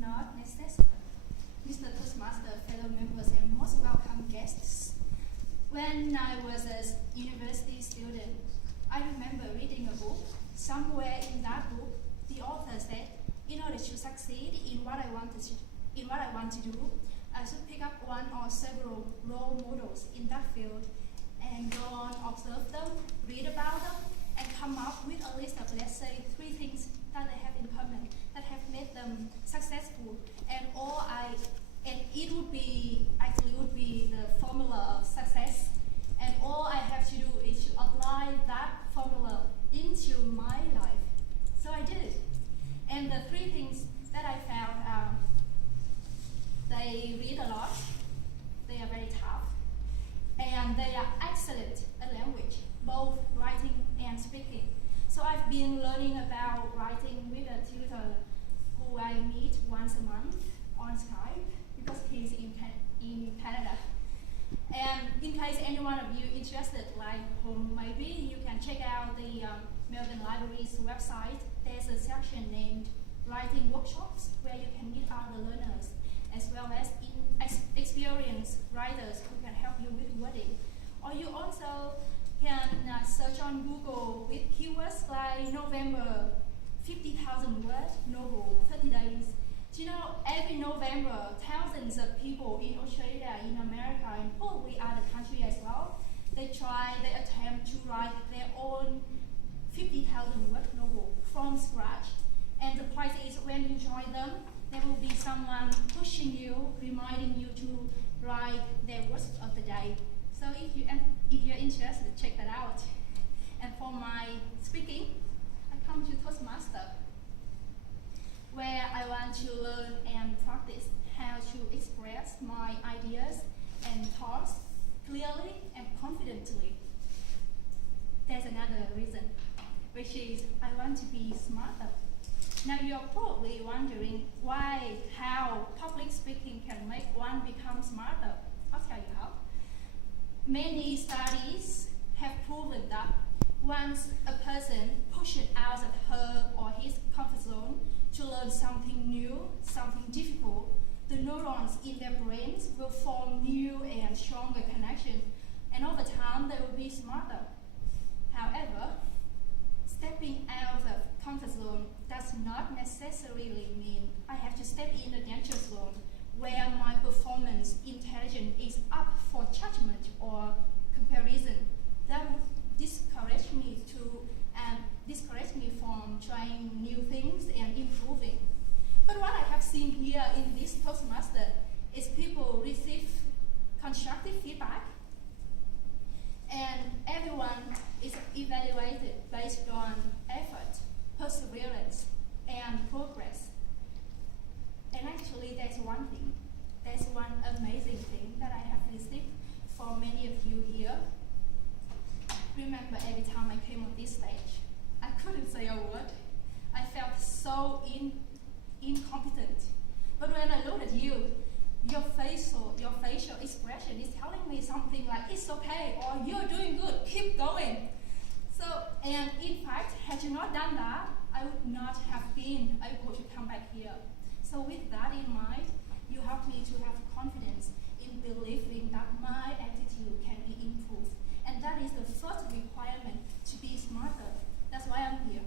not necessary. Mr. Toastmaster, fellow members, and most welcome guests. When I was a university student, I remember reading a book. Somewhere in that book, the author said, in order to succeed in what I want to do, I should pick up one or several role models in that field and go on, observe them, read about them, and come up with a list of, let's say, 3 things that they have in common, that have made them successful. And it would be the formula of success. And all I have to do is to apply that formula into my life. So I did it. And the 3 things that I found are, they read a lot, they are very tough, and they are excellent at language, both writing and speaking. So I've been learning about writing with a tutor who I meet once a month on Skype because he's in Canada. And in case any one of you interested, like whom maybe, you can check out the Melbourne Library's website. There's a section named Writing Workshops where you can meet other learners as well as experienced writers who can help you with wording. Or you also can search on Google with keywords like November, 50,000 word novel, 30 days. Do you know, every November, thousands of people in Australia, in America, and probably other countries as well, they attempt to write their own 50,000 word novel from scratch. And the point is, when you join them, there will be someone pushing you, reminding you to write their words of the day. So if you're interested, check that out. And for my speaking, I come to Toastmaster, where I want to learn and practice how to express my ideas and thoughts clearly and confidently. There's another reason, which is I want to be smarter. Now you're probably wondering how public speaking can make one become smarter. I'll tell you how. Many studies have proven that once a person pushes out of her or his comfort zone to learn something new, something difficult, the neurons in their brains will form new and stronger connections, and over time they will be smarter. However, stepping out of comfort zone does not necessarily mean I have to step in a danger zone where my performance intelligence is up for judgment or comparison. That would discourage me from trying new things and improving. But what I have seen here in this Toastmaster is people receive constructive feedback, and everyone is evaluated based on effort, perseverance, and progress. And actually, there's one amazing thing that I have received from many of you here. Remember, every time I came on this stage, I couldn't say a word. I felt so incompetent. But when I look at you, your facial expression is telling me something like, it's okay, or you're doing good, keep going. So, and in fact, had you not done that, I would not have been able to come back here. So with that in mind, you help me to have confidence in believing that my attitude can be improved. And that is the first requirement to be smarter. That's why I'm here.